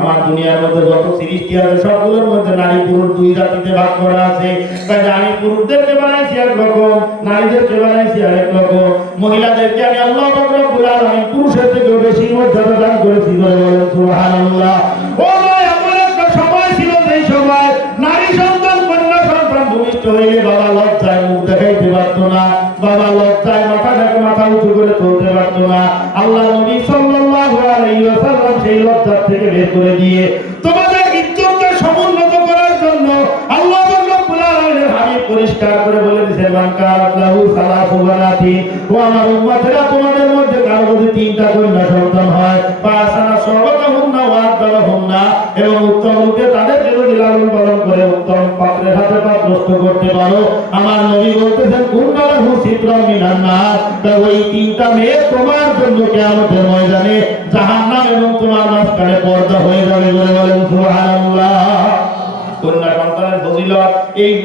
আমার দুনিয়ার মধ্যে যত সৃষ্টি সবগুলোর মধ্যে নারী পুরুষ দুই জাতিতে ভাগ করা আছে। তাই আমি পুরুষদেরকে বানাইছি এক রকম, নারীদেরকে বানাইছি আরেক রকম। মহিলাদেরকে আমি আল্লাহ পুরুষের থেকেও বেশি মর্যাদা পরিষ্কার করে বলে দিয়েছেন লাহু সালাসু বানাতি। ও আমার উম্মতেরা, তোমাদের মধ্যে কারও যদি তিনটা কন্যা সন্তান হয় পাসানা ওয়া আদালাহুন্না এবং উত্তম রূপে তাদেরকে যদি লালন পালন করে উত্তম পাত্রের হাতে পাত্রস্থ করতে পারো। আমার নবী বলতেছেন কুন্ডালাহু সিত্রাম মিনান নার। তা ওই তিনটা মেয়ে তোমার জন্য কিয়ামতের ময়দানে জাহান্নাম এবং তোমার মাঝখানে পর্দা হয়ে যাবে বলে বলেন সুবহানাল্লাহ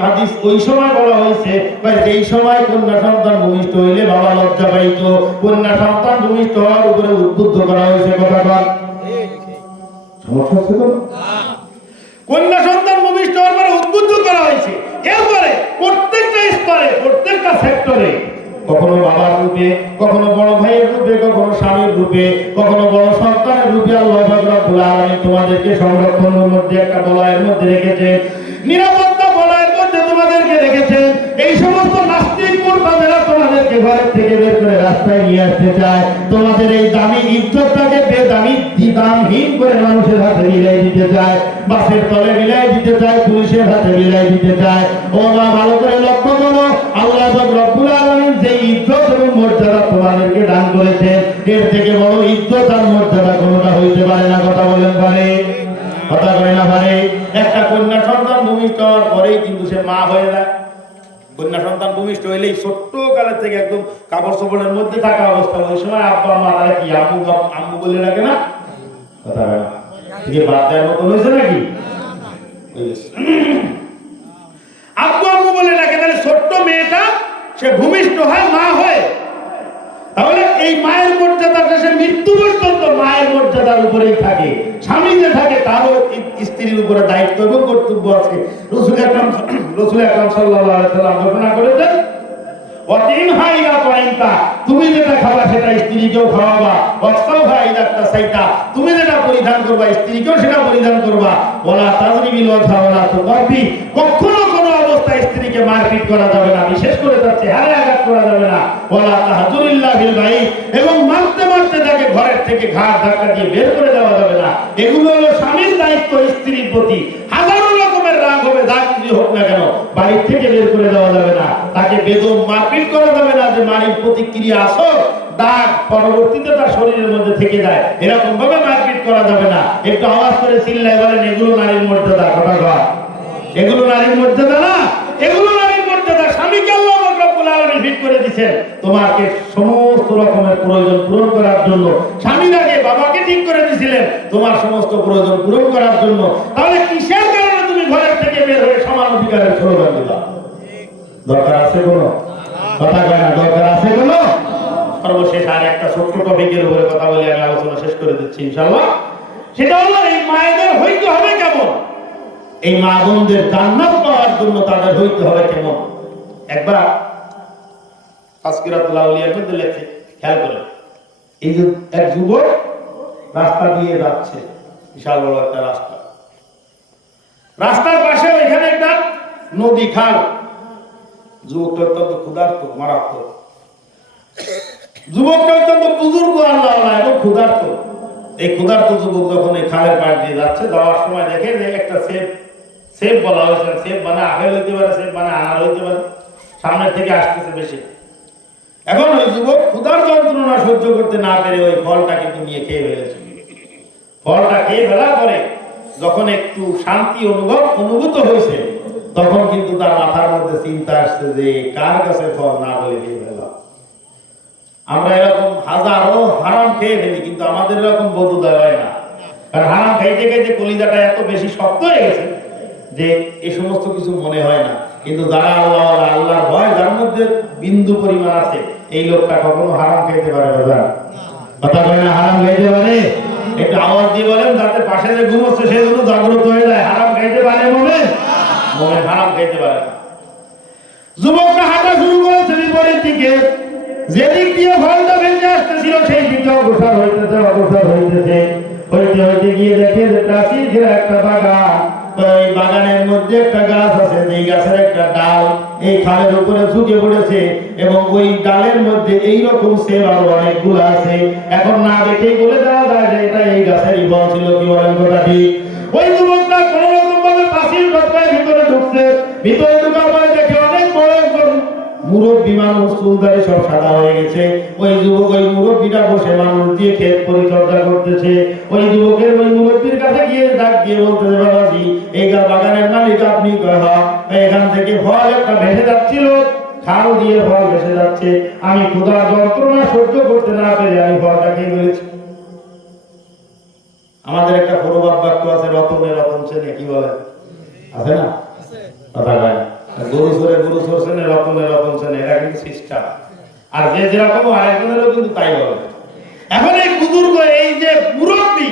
হাদিস ওই সময় বলা হয়েছে যেই সময় কন্যা সন্তান ভূমিষ্ঠ হইলে বাবা লজ্জা পাইত, কন্যা সন্তান ভূমিষ্ঠ হওয়ার উপরে উদ্বুদ্ধ করা হয়েছে কথা কন সমস্যা হচ্ছে কন্যা সন্তান ভূমিষ্ঠ হওয়ার পরে উদ্বুদ্ধ করা হয়েছে। প্রত্যেকটা স্তরে, প্রত্যেকটা সেক্টরে, কখনো বাবার রূপে, কখনো বড় ভাইয়ের রূপে, কখনো স্বামীর রূপে, কখনো বড় সন্তানের রূপে আল্লাহ তোমাদেরকে সংরক্ষণের মধ্যে একটা বলয়ের মধ্যে রেখেছে। নিরাপত্তা তোমাদেরকে ঘরের থেকে বের করে রাস্তায় নিয়ে আসতে চায়। তোমাদের এই দামি ইজ্জতটাকে বেদামি দামহীন করে মানুষের হাতে মিলাই দিতে চায়। বাসের তলে মিলাই দিতে চায়, পুলিশের হাতে মিলাই দিতে চায়। ও মা, ভালো করে লক্ষ্য কন্যা সন্তান ভূমিষ্ঠ হইলে ছোট্ট কালের থেকে একদম কাপড় চোপড়ের মধ্যে থাকা অবস্থা। ওই সময় আব্বা মা তারা কি, আম্মু আম্মু বলে রাখে না? বাদ দেওয়ার মতন হয়েছে নাকি? আব্বু আম্মু বলে রাখে তাহলে ছোট্ট মেয়েটা, সে ভূমিষ্ঠ হয়, মা হয়। তাহলে এই মায়ের মর্যাদাটা সে মৃত্যু পর্যন্ত মায়ের মর্যাদার উপরেই থাকে স্বামী যে থাকে, তারও স্ত্রীর উপরে দায়িত্ব এবং কর্তব্য আছে। রসুল আকরাম রসুল আকরাম সাল্লাহ আলাইহি ঘোষণা করেছেন তুমি যেটা খাবা সেটা স্ত্রীকেও খাওয়াবা। তুমি যেটা পরিধান করবা, স্ত্রীকেও সেটা পরিধান করবা। বলা তাজরিবিল ওয়াজহা ওয়ালা তুকাফি কখনো কোনো অবস্থায় স্ত্রীকে মারপিট করা যাবে না। বিশেষ করে তার চেহারায় আঘাত করা যাবে না। বলা তাহাজুরিল্লাহ বিল ভাই এবং মারতে মারতে তাকে ঘরের থেকে ঘাট ধাক্কা দিয়ে বের করে দেওয়া যাবে না। এগুলো হলো স্বামীর দায়িত্ব, স্ত্রীর প্রতি। হাজারো রাগ যা কিছু হোক না কেন, বাড়ির থেকে বের করে দেওয়া যাবে না। তাকে বেদম মারপিট করা যাবে না যে মারির প্রতিক্রিয়া আসো দাগ পরবর্তীতে তার শরীরের মধ্যে থেকে যায়। এরকম ভাবে মারপিট করা যাবে না। একটু আওয়াজ করে চিল্লাই বলেন, এগুলো নারীর মর্যাদা, কথা কয়। এগুলো নারীর মর্যাদা না, এগুলো নারীর মর্যাদা। স্বামীকে আল্লাহ রব্বুল আলামিন ফিট করে দিয়েছেন তোমাকে সমস্ত রকমের প্রয়োজন পূরণ করার জন্য, স্বামীর আগে বাবাকে ঠিক করে দিয়েছিলেন তোমার সমস্ত প্রয়োজন পূরণ করার জন্য। তাহলে কিসের কারণে ঘরের থেকে বের হয়ে সমান অধিকারের স্লোগান দিবা দরকার আছে কোনো? কথা কয় না, দরকার আছে কোনো? সর্বশেষ আর একটা ছোট্ট টপিকের উপরে কথা বলে আমি আলোচনা শেষ করে দিচ্ছি, ইনশাআল্লাহ। সেটা হলো, এই মায়েদের হইতে হবে কেমন? এই মা বোনদের জান্নাত পাওয়ার জন্য তাদের হইতে হবে কেমন? একবার তাসকিরাতুল আউলিয়ার মধ্যে লেখে, খেয়াল করে। এই যে এক যুবক রাস্তা দিয়ে যাচ্ছে, বিশাল বড় একটা রাস্তা। রাস্তার পাশে ওইখানে একটা নদী খাল। যুবকটা অত্যন্ত ক্ষুধার্ত, মারাত্মক। যুবকটা অত্যন্ত বুজুর্গ আল্লাহ এবং ক্ষুধার্ত। এই ক্ষুধার্ত যুবক যখন এই খালের পাড় দিয়ে যাচ্ছে, যাওয়ার সময় দেখে যে একটা সেফ সেফ বলা হয়েছে সেফ মানে আপেল হইতে পারে সেফ মানে আনার হইতে পারে, সামনের থেকে আসতেছে বেশি। এখন ওই যুবক ক্ষুধার যন্ত্রণা সহ্য করতে না পেরে ওই ফলটা কিন্তু নিয়ে খেয়ে ফেলেছে। ফলটা খেয়ে ফেলার পরে যখন একটু শান্তি অনুভব, অনুভূত হয়েছে, তখন কিন্তু তার মাথার মধ্যে চিন্তা আসছে যে কার কাছে ফল না বলে আমরা এরকম হাজারো হারাম খেয়ে ফেলি, কিন্তু আমাদের এরকম বোধোদয় হয় না। কারণ হারাম খাইতে খাইতে কলিজাটা এত বেশি শক্ত হয়ে গেছে যে এই সমস্ত কিছু মনে হয় না। কিন্তু যারা আল্লাহ আল্লাহর ভয়, যার মধ্যে বিন্দু পরিমাণ আছে, এই লোকটা কখনো হারাম খেতে পারে কথা বলে না হারাম খাইতে পারে? একটু আওয়াজ দিয়ে বলেন, যাতে পাশে যে ঘুম হচ্ছে সেই জাগ্রত হয়ে যায়। হারাম খাইতে পারে মোমেন মোমেন হারাম খাইতে পারে না। হাঁটা শুরু করেছে বিপরীত দিকে। যেদিক দিয়ে ফলটা ভেঙে আসতেছিল, সেই দিকে অগ্রসর হইতেছে অগ্রসর হইতেছে। হইতে হইতে গিয়ে দেখে যে প্রাচীর একটা বাগান। তো এই বাগানের মধ্যে একটা গাছ আছে, যেই গাছের একটা ডাল। এই খালের উপরে ঝুঁকে পড়েছে এবং ওই ডালের মধ্যে এই রকম সেব আরও অনেকগুলো আছে। এখন না দেখেই বলে দেওয়া যায় যে এটা এই গাছেরই বল ছিল কি বলেন কথাটি ওই যুবকটা কোন রকম ভাবে পাঁচিল টপকায় ভিতরে ঢুকছে। ভিতরে ঢুকার পরে দেখে অনেক বড় একজন মুরব্বী মানুষ চুলদারি সব সাদা হয়ে গেছে। ওই যুবক ওই মুরব্বীটা বসে মানুষ দিয়ে ক্ষেত পরিচর্যা করতেছে। ওই যুবকের ওই মুরব্বীর কাছে গিয়ে ডাক দিয়ে বলতেছে, বাবাজি, এই বাগানের মালিক আপনি কহ এখান থেকে ফল একটা ভেসে যাচ্ছিল। খাল দিয়ে ফল ভেসে যাচ্ছে। আমি ক্ষুধা যন্ত্রণা সহ্য করতে না পেরে আমি ফলটা খেয়ে ফেলেছি আমাদের একটা প্রবাদ বাক্য আছে, রতনে রতন চেনে, কি বলে? আছে না? কথা কয়। গরু সরে গরু সরছেনে রতনে রতন চেনে, এরা কিন্তু সিস্টেম আর যে যেরকম আরেকজনেরও কিন্তু তাই বলে। এখন এই বুজুর্গ, এই যে মুরব্বী,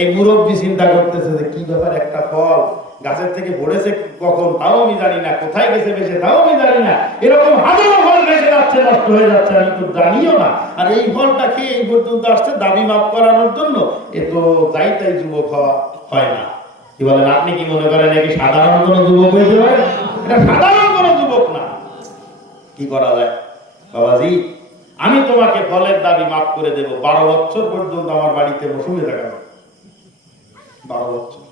এই মুরব্বী চিন্তা করতেছে যে কি ব্যাপার, একটা ফল। গাছের থেকে পড়েছে কখন? তাও আমি জানি না। কোথায় গেছে বেশে তাও আমি জানি না। এরকম হাজারো ফল বেশে যাচ্ছে, নষ্ট হয়ে যাচ্ছে, আমি তো জানিও না। আর এই ফলটা খেয়ে এই পর্যন্ত আসছে দাবি মাপ করানোর জন্য। এ তো যাই তাই যুবক হওয়া হয় না। কি বলেন, আপনি কি মনে করেন নাকি সাধারণ কোনো যুবক হয়েছে ভাই এটা সাধারণ কোনো যুবক না। কি করা যায়? বাবাজি, আমি তোমাকে ফলের দাবি মাফ করে দেব। বারো বছর পর্যন্ত আমার বাড়িতে মৌসুমে থাকা বারো বছর।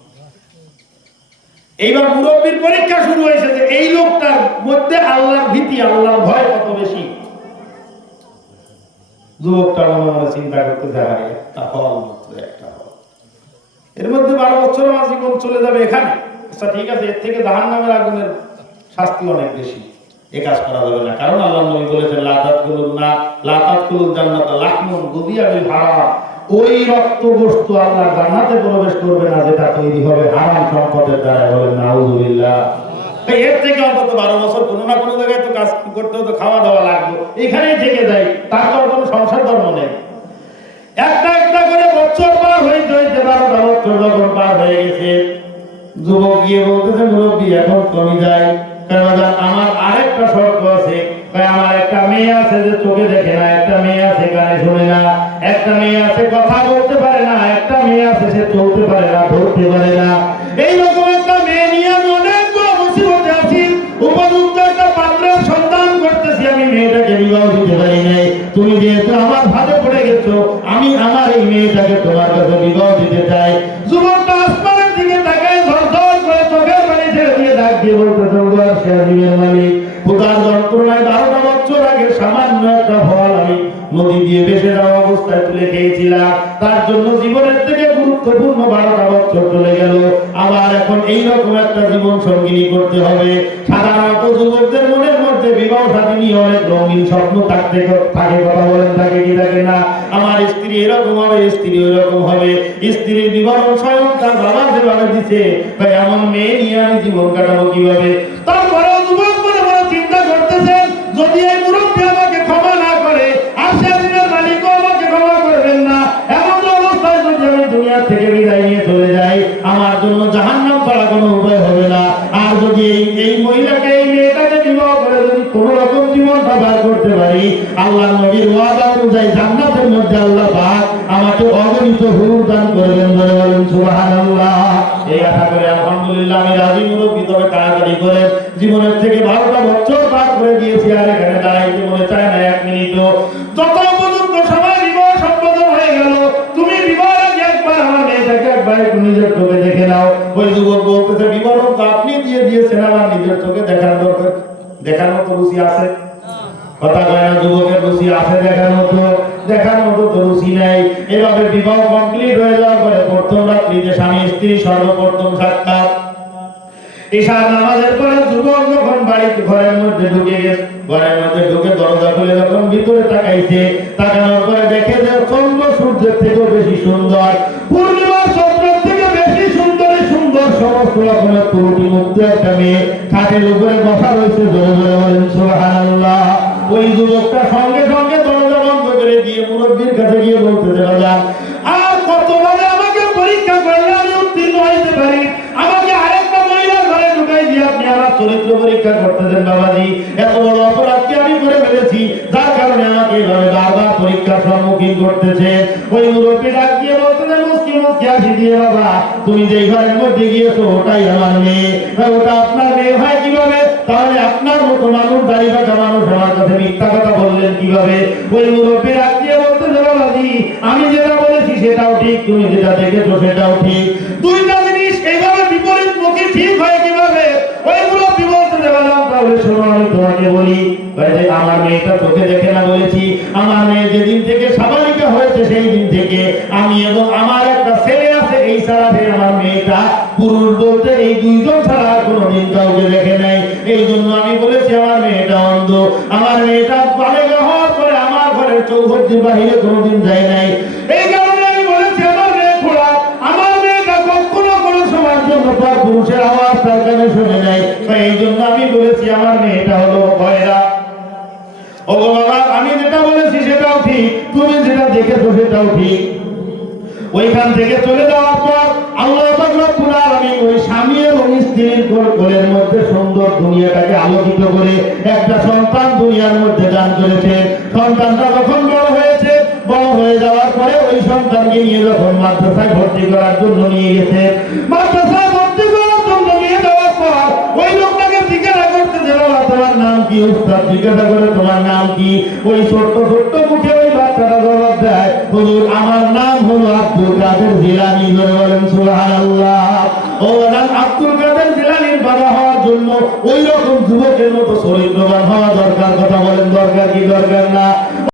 এইবার মুরব্বীর পরীক্ষা শুরু হয়েছে যে এই লোকটার মধ্যে আল্লাহর ভীতি, আল্লাহর ভয় কত বেশি? যুবকটা মনে চিন্তা করতে যায় একটা ফল এর মধ্যে বারো বছর আমার জীবন চলে যাবে এখানে। আচ্ছা ঠিক আছে, এর থেকে জাহান নামের আগুনের শাস্তি অনেক বেশি। এ কাজ করা যাবে না। কারণ আল্লাহ নবী বলেছেন লাতাত কুলুন না লাতাত কুলুন জান্নাত, লাহমুন গুদিয়া বিল ওই রক্ত বস্তু আল্লাহ জান্নাতে প্রবেশ করবে না, যেটা তৈরি হবে হারাম সম্পদের দ্বারা। বলেন, নাউজুবিল্লাহ। এর থেকে অন্তত বারো বছর কোনো না কোনো জায়গায় তো কাজ করতে হতো খাওয়া দাওয়া লাগবে থেকে তার তো কোনো সংসার ধর্ম নেই। একটা একটা করে বছর পার বছর পার হয়ে গেছে, যুবক গিয়ে বলতেছে, মুরব্বী, এখন কমি যায় কারণ আমার আরেকটা শর্ত আছে আমার একটা মেয়ে আছে যে চোখে দেখে না, একটা মেয়ে আছে কানে শুনে না। একটা মেয়ে আছে, কথা বলতে পারে না, একটা মেয়ে আছে, সে চলতে পারে না, ধরতে পারে না। এইরকম একটা মেয়ে নিয়ে আমি অনেক বড় মুসিবতে আছি। উপযুক্ত একটা পাত্রের সন্ধান করতেছি, আমি মেয়েটাকে বিবাহ দিতে পারি নাই। তুমি যেহেতু আমার ভাতে পড়ে গেছো, আমি আমার এই মেয়েটাকে তোমার কাছে বিবাহ দিতে চাই। যুবকটা আসমানের দিকে তাকায় ধর করে চোখের পানি ছেড়ে দিয়ে ডাক দিয়ে বলতে চলবে সে জীবের মালিক, খোদার সামান্য একটা ফল আমি নদী দিয়ে ভেসে যাওয়া অবস্থায় তুলে খেয়েছিলাম। তার জন্য জীবনের থেকে গুরুত্বপূর্ণ বারোটা বছর চলে গেল। আবার এখন এইরকম একটা জীবন সঙ্গিনী করতে হবে। সাধারণত যুবকদের মনের মধ্যে বিবাহ সাথী নিয়ে অনেক রঙিন স্বপ্ন থাকতে থাকে, কথা বলেন, থাকে কি থাকে না। আমার স্ত্রী এরকম হবে, স্ত্রী হবে। স্ত্রীর বিবাহ স্বয়ং তার বাবা যেভাবে দিছে, তাই এমন মেয়ে নিয়ে আমি জীবন কাটাবো কীভাবে? তারপরেও আল্লাহ নবীর ওয়াদা অনুযায়ী জান্নাতের মধ্যে আল্লাহ পাক আমাকে অগণিত হুর দান করবেন বলে বলেন, সুবহানাল্লাহ। এই আশা করে আলহামদুলিল্লাহ আমি রাজি, মুরব্বী, তবে তাড়াতাড়ি করে জীবনের থেকে বারোটা বছর পার করে দিয়েছি আর এখানে দাঁড়াইতে মনে চায় না এক মিনিটও যত উপযুক্ত সময় বিবাহ সম্পাদন হয়ে গেল। তুমি বিবাহ একবার আমার মেয়েটাকে একবার একটু নিজের চোখে দেখে নাও। ওই যুবক বলতেছে, বিবরণ তো আপনি দিয়ে দিয়েছেন, আমার নিজের চোখে দেখার দরকার দেখার মতো রুচি আছে। কথা কয় না যুবকের রুচি আছে দেখার মতো দেখার মতো তো রুচি নাই। এভাবে বিবাহ কমপ্লিট হয়ে যাওয়ার পরে প্রথম রাত্রিতে স্বামী স্ত্রী সর্বপ্রথম সাক্ষাৎ। ঈশার নামাজের পরে যুবক যখন বাড়িতে ঘরের মধ্যে ঢুকে গেছে, ঘরের মধ্যে ঢুকে দরজা খুলে যখন ভিতরে তাকাইছে, তাকানোর পরে দেখে যে চন্দ্র সূর্যের থেকেও বেশি সুন্দর। পূর্ণিমার চন্দ্রের থেকে বেশি সুন্দরী সুন্দর সমস্ত রকমের ত্রুটি মুক্ত একটা মেয়ে। খাটের উপরে বসা রয়েছে, জোরে জোরে বলেন, সুবহানাল্লাহ। ওই যুবকটা সঙ্গে সঙ্গে দরজা বন্ধ করে দিয়ে মুরব্বীর কাছে গিয়ে বলতে যান আর কতবারে আমাকে পরীক্ষা করলে আমি উত্তীর্ণ হইতে পারি? আমাকে আরেকটা মহিলার ঘরে ঢুকাই দিয়ে আপনি আমার চরিত্র পরীক্ষা করতেছেন বাবাজি। এত বড় অপরাধ কি আমি করে ফেলেছি। যার কারণে আমাকে এভাবে বারবার পরীক্ষার সম্মুখীন করতেছে। ওই মুরব্বী ডাক দিয়ে বলতেছে মুসকি বাবা, তুমি যেই ঘরের মধ্যে গিয়েছো, ওটাই আমার মেয়ে। ওটা আপনার মেয়ে। হয় কীভাবে তাহলে আপনার মতো মানুষ দাড়ি রাখা মানুষ আমার কাছে মিথ্যা কথা বললেন কীভাবে? ওই মুরব্বী ডাক দিয়ে বলতেছে আমি যেটা বলেছি সেটাও ঠিক, তুমি যেটা দেখেছ সেটাও ঠিক। দুইটা জিনিস এইভাবে বিপরীত মুখী ঠিক হয় কীভাবে? ওই মুরব্বী বলতে তাহলে শোনো, আমি তোমাকে বলি আমার মেয়েটা দেখে না বলেছি। আমার মেয়ে যেদিন থেকে হয়েছে, সেই দিন থেকে আমি এবং আমার একটা ছেলে আছে, এই আমার মেয়েটা পুরুষ বলতে এই দুইজন ছাড়া কোনোদিন কাউকে দেখে এই জন্য আমি বলেছি, আমার মেয়েটা অন্ধ। আমার মেয়েটা বালেগা হওয়ার পরে আমার ঘরের চৌহদ্দির বাহিরে কোনোদিন যায় নাই। এই কারণে আমি বলেছি, আমার মেয়ে খোলা। আমার মেয়েটা কখনো কোনো সময়ের জন্য পর পুরুষের আওয়াজ তার কানে শুনে নাই। তাই এই জন্য আমি বলেছি, আমার মেয়েটা হলো ভয়রা। ও বাবা, আমি যেটা বলেছি সেটাও ঠিক। তুমি যেটা দেখেছ সেটাও ঠিক। ওইখান থেকে চলে যাওয়ার পর আল্লাহ ওই স্বামী এবং স্ত্রীর কোলের মধ্যে সুন্দর দুনিয়াটাকে আলোকিত করে একটা সন্তান দুনিয়ার মধ্যে দান সন্তানটা যখন বড় হয়েছে, বড় হয়ে যাওয়ার পরে ওই সন্তানকে নিয়ে যখন মাদ্রাসায় ভর্তি করার জন্য নিয়ে গেছে মাদ্রাসায় ভর্তি করার জন্য নিয়ে যাওয়ার পর ওই লোকটাকে জিজ্ঞাসা করতে যে বাবা তোমার নাম কি উস্তাদ? জিজ্ঞাসা করে তোমার নাম কি? ওই ছোট্ট ছোট্ট মুখে ওই বাচ্চাটা জবাব দেয়, হুজুর, আমার আব্দুল কাদের জিলানি ধরে বলেন, সুবহানাল্লাহ। ও আব্দুল কাদের জিলানির বাবা হওয়ার জন্য ওই রকম যুবকের মতো চরিত্রবান হওয়া দরকার, কথা বলেন, দরকার কি, দরকার না?